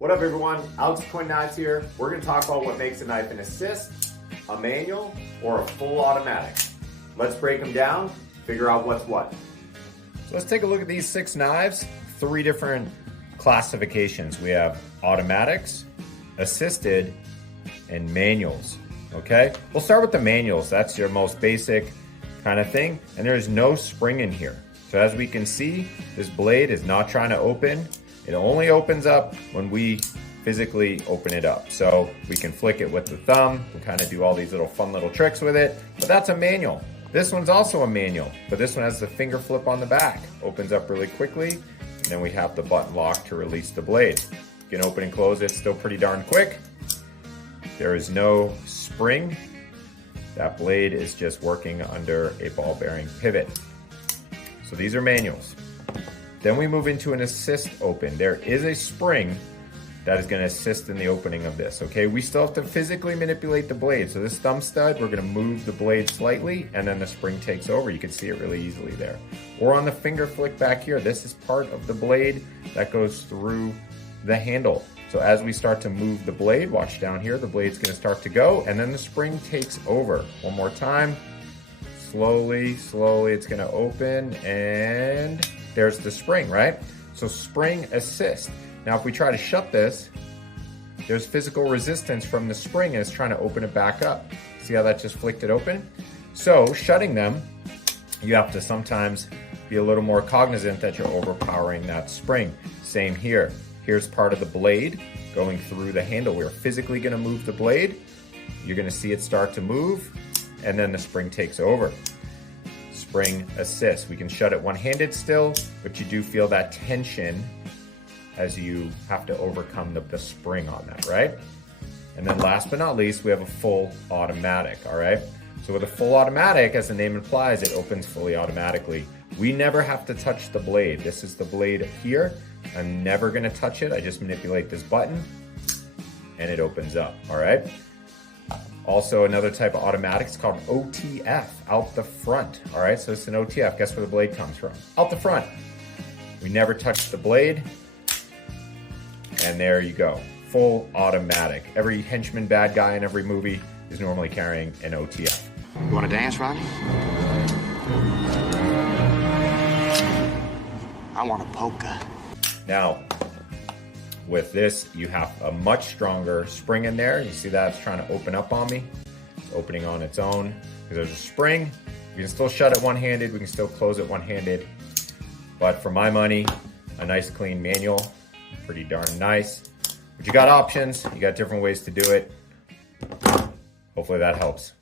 What up everyone, Alex Twin Knives here. We're gonna talk about what makes a knife an assist, a manual, or a full automatic. Let's break them down, figure out what's what. So let's take a look at these 6 knives, 3 different classifications. We have automatics, assisted, and manuals, okay? We'll start with the manuals. That's your most basic kind of thing, and there's no spring in here. So as we can see, this blade is not trying to open. It only opens up when we physically open it up. So we can flick it with the thumb and kind of do all these little fun little tricks with it, but that's a manual. This one's also a manual, but this one has the finger flip on the back. Opens up really quickly, and then we have the button lock to release the blade. You can open and close it still pretty darn quick. There is no spring. That blade is just working under a ball bearing pivot. So these are manuals. Then we move into an assist open. There is a spring that is going to assist in the opening of this, okay? We still have to physically manipulate the blade. So this thumb stud, we're going to move the blade slightly and then the spring takes over. You can see it really easily there. Or on the finger flick back here, this is part of the blade that goes through the handle. So as we start to move the blade, watch down here, the blade's going to start to go and then the spring takes over. One more time. Slowly, slowly, it's going to open and there's the spring, right? So spring assist. Now, if we try to shut this, there's physical resistance from the spring and it's trying to open it back up. See how that just flicked it open? So shutting them, you have to sometimes be a little more cognizant that you're overpowering that spring. Same here. Here's part of the blade going through the handle. We're physically going to move the blade. You're going to see it start to move and then the spring takes over. Spring assist. We can shut it one-handed still, but you do feel that tension as you have to overcome the spring on that, right? And then last but not least, we have a full automatic, all right? So with a full automatic, as the name implies, it opens fully automatically. We never have to touch the blade. This is the blade here. I'm never gonna touch it. I just manipulate this button and it opens up, all right? Also, another type of automatic is called OTF, out the front. All right, so it's an OTF. Guess where the blade comes from? Out the front. We never touch the blade. And there you go, full automatic. Every henchman bad guy in every movie is normally carrying an OTF. You want to dance, Rodney? I want a polka. Now, with this, you have a much stronger spring in there. You see that it's trying to open up on me. It's opening on its own because there's a spring. We can still shut it one-handed. We can still close it one-handed. But for my money, a nice clean manual, pretty darn nice. But you got options. You got different ways to do it. Hopefully that helps.